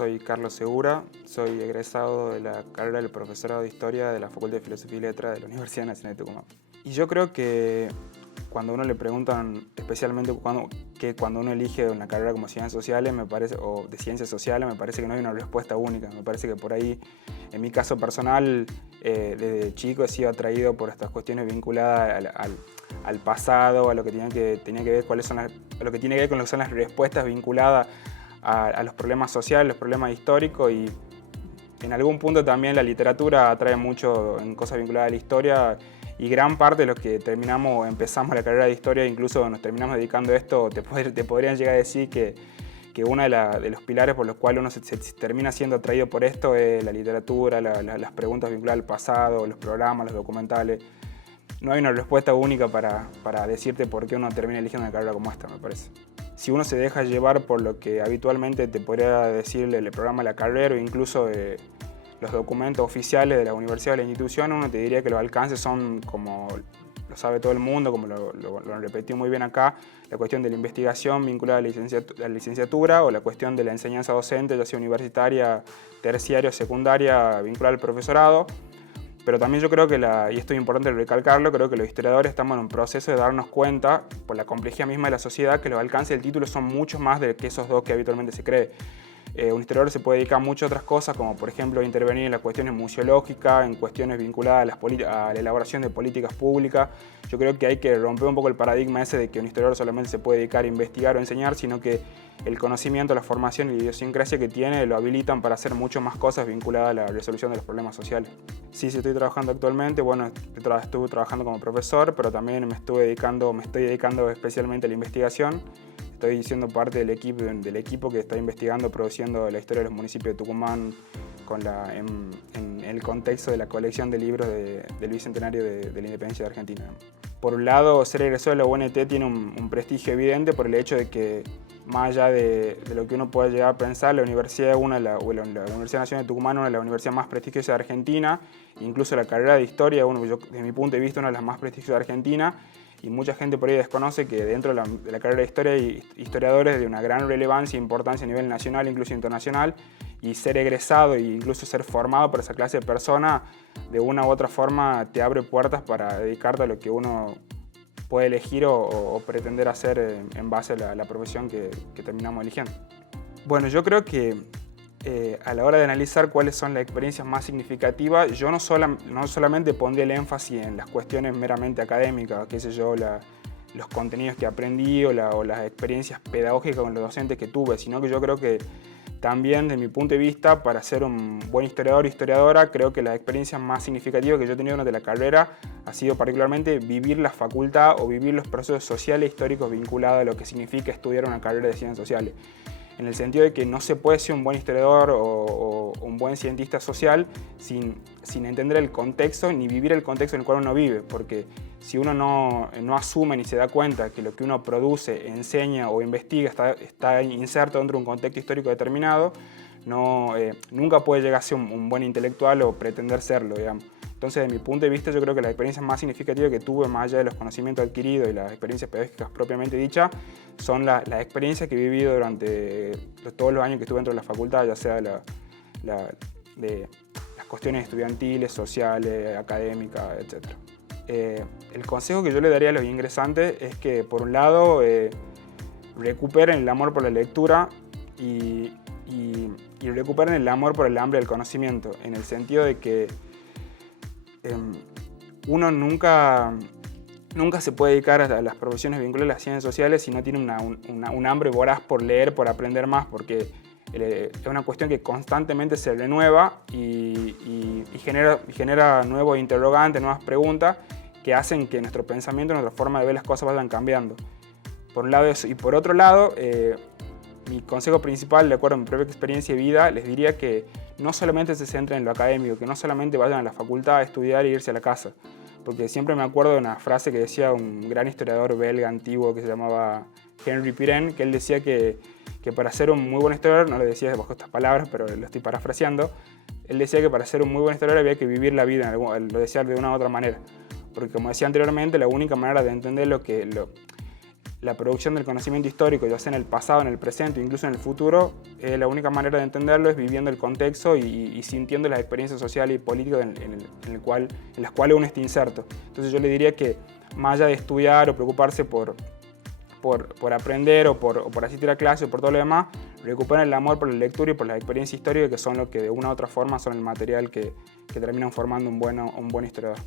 soy Carlos Segura, soy egresado de la carrera del profesorado de Historia de la Facultad de Filosofía y Letras de la Universidad Nacional de Tucumán. Y yo creo que cuando a uno le preguntan, especialmente cuando uno elige una carrera como Ciencias Sociales, o de Ciencias Sociales, me parece que no hay una respuesta única. Me parece que por ahí, en mi caso personal, desde chico he sido atraído por estas cuestiones vinculadas al pasado, a lo que tenía que ver a lo que tiene que ver con lo que son las respuestas vinculadas a los problemas sociales, los problemas históricos, y en algún punto también la literatura atrae mucho en cosas vinculadas a la historia, y gran parte de los que empezamos la carrera de historia, incluso nos terminamos dedicando a esto, te podrían llegar a decir que uno de los pilares por los cuales uno se termina siendo atraído por esto es la literatura, las preguntas vinculadas al pasado, los programas, los documentales. No hay una respuesta única para decirte por qué uno termina eligiendo una carrera como esta, me parece. Si uno se deja llevar por lo que habitualmente te podría decir el programa de la carrera o incluso los documentos oficiales de la universidad o de la institución, uno te diría que los alcances son, como lo sabe todo el mundo, como lo repetí muy bien acá, la cuestión de la investigación vinculada a la licenciatura o la cuestión de la enseñanza docente, ya sea universitaria, terciaria o secundaria, vinculada al profesorado. Pero también yo creo que, y esto es importante recalcarlo, creo que los historiadores estamos en un proceso de darnos cuenta, por la complejidad misma de la sociedad, que los alcances del título son mucho más de que esos dos que habitualmente se cree. Un historiador se puede dedicar a muchas otras cosas, como por ejemplo intervenir en las cuestiones museológicas, en cuestiones vinculadas a la elaboración de políticas públicas. Yo creo que hay que romper un poco el paradigma ese de que un historiador solamente se puede dedicar a investigar o enseñar, sino que el conocimiento, la formación y la idiosincrasia que tiene lo habilitan para hacer mucho más cosas vinculadas a la resolución de los problemas sociales. Sí, estoy trabajando actualmente. Bueno, estuve trabajando como profesor, pero también me estoy dedicando especialmente a la investigación. Estoy siendo parte del equipo que está investigando, produciendo la historia de los municipios de Tucumán en el contexto de la colección de libros del Bicentenario de la Independencia de Argentina. Por un lado, ser egresado de la UNT tiene un prestigio evidente por el hecho de que, más allá de lo que uno pueda llegar a pensar, la Universidad la Universidad Nacional de Tucumán es una de las universidades más prestigiosas de Argentina. Incluso la carrera de Historia, desde mi punto de vista, una de las más prestigiosas de Argentina. Y mucha gente por ahí desconoce que dentro de la carrera de Historia hay historiadores de una gran relevancia e importancia a nivel nacional, incluso internacional, y ser egresado e incluso ser formado por esa clase de personas, de una u otra forma te abre puertas para dedicarte a lo que uno puede elegir o pretender hacer en base a la profesión que terminamos eligiendo. Bueno, yo creo que a la hora de analizar cuáles son las experiencias más significativas, yo no solamente pondría el énfasis en las cuestiones meramente académicas, qué sé yo, los contenidos que aprendí o las experiencias pedagógicas con los docentes que tuve, sino que yo creo que también, desde mi punto de vista, para ser un buen historiador o historiadora, creo que las experiencias más significativas que yo he tenido durante la carrera ha sido particularmente vivir la facultad o vivir los procesos sociales e históricos vinculados a lo que significa estudiar una carrera de ciencias sociales. En el sentido de que no se puede ser un buen historiador o un buen cientista social sin entender el contexto ni vivir el contexto en el cual uno vive, porque si uno no asume ni se da cuenta que lo que uno produce, enseña o investiga está inserto dentro de un contexto histórico determinado, nunca puede llegar a ser un buen intelectual o pretender serlo, digamos. Entonces, desde mi punto de vista, yo creo que las experiencias más significativas que tuve, más allá de los conocimientos adquiridos y las experiencias pedagógicas propiamente dichas, son las experiencias que he vivido durante todos los años que estuve dentro de la facultad, ya sea de las cuestiones estudiantiles, sociales, académicas, etc. El consejo que yo le daría a los ingresantes es que, por un lado, recuperen el amor por la lectura y recuperen el amor por el hambre del conocimiento, en el sentido de que uno nunca se puede dedicar a las profesiones vinculadas a las ciencias sociales si no tiene un hambre voraz por leer, por aprender más, porque es una cuestión que constantemente se renueva y genera nuevos interrogantes, nuevas preguntas que hacen que nuestro pensamiento, nuestra forma de ver las cosas vayan cambiando. Por un lado eso, y por otro lado, mi consejo principal, de acuerdo a mi propia experiencia de vida, les diría que no solamente se centren en lo académico, que no solamente vayan a la facultad a estudiar e irse a la casa. Porque siempre me acuerdo de una frase que decía un gran historiador belga antiguo que se llamaba Henri Pirenne, que él decía que para ser un muy buen historiador, no lo decía bajo estas palabras, pero lo estoy parafraseando, él decía que para ser un muy buen historiador había que vivir la vida, lo decía de una u otra manera. Porque como decía anteriormente, la única manera de entender la producción del conocimiento histórico, ya sea en el pasado, en el presente, incluso en el futuro, la única manera de entenderlo es viviendo el contexto y sintiendo las experiencias sociales y políticas en las cuales uno está inserto. Entonces yo le diría que más allá de estudiar o preocuparse por aprender o por asistir a clases o por todo lo demás, recuperen el amor por la lectura y por las experiencias históricas, que son lo que de una u otra forma son el material que terminan formando un buen historiador.